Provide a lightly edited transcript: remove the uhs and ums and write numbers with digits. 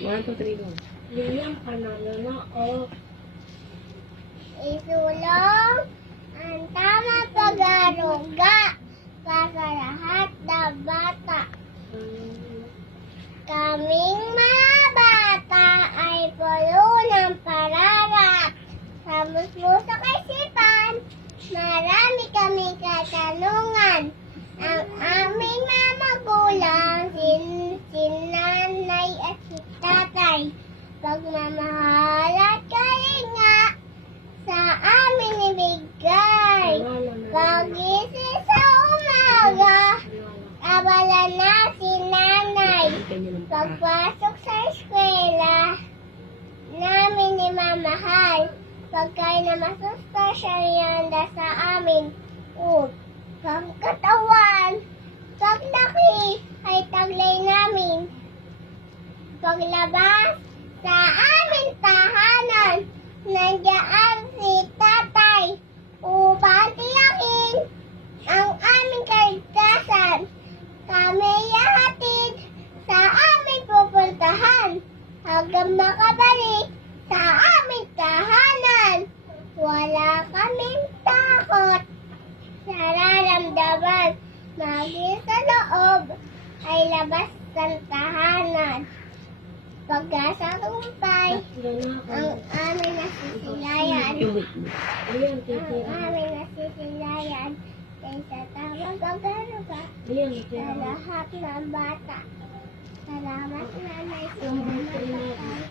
1, 2, 3, go. Liyang panalo na o. Isulong ang tamang pag-aruga para lahat ng bata. Kaming mga bata ay puno ng pararat. Sa musmuso kaisipan, marami kaming katanungan. Ang aming mga magulang, si nanay at si tatay, pagmamahal at kalinga sa amin ibigay. Pagising sa umaga, abala na si nanay. Pagpasok sa eskwela, namin imamahal. Pagkain na masustasyarianda sa amin. Pagkatawan, paglaki ay taglay namin. Paglabas sa aming tahanan, nandiyan si tatay upang tiyakin ang aming kaligtasan. Kami yahatid sa aming pupuntahan hanggang makabalik sa aming tahanan. Wala kaming takot sa nararamdaman. Maging sa loob ay labas ng tahanan. Pagkasagumpay, ang aming nasisilayan. Liyang Ang titira. aming nasisilayan ay sa tamang pag-aruga Liyang sa titira. lahat ng bata. Salamat, Nanay. Salamat, Tatay.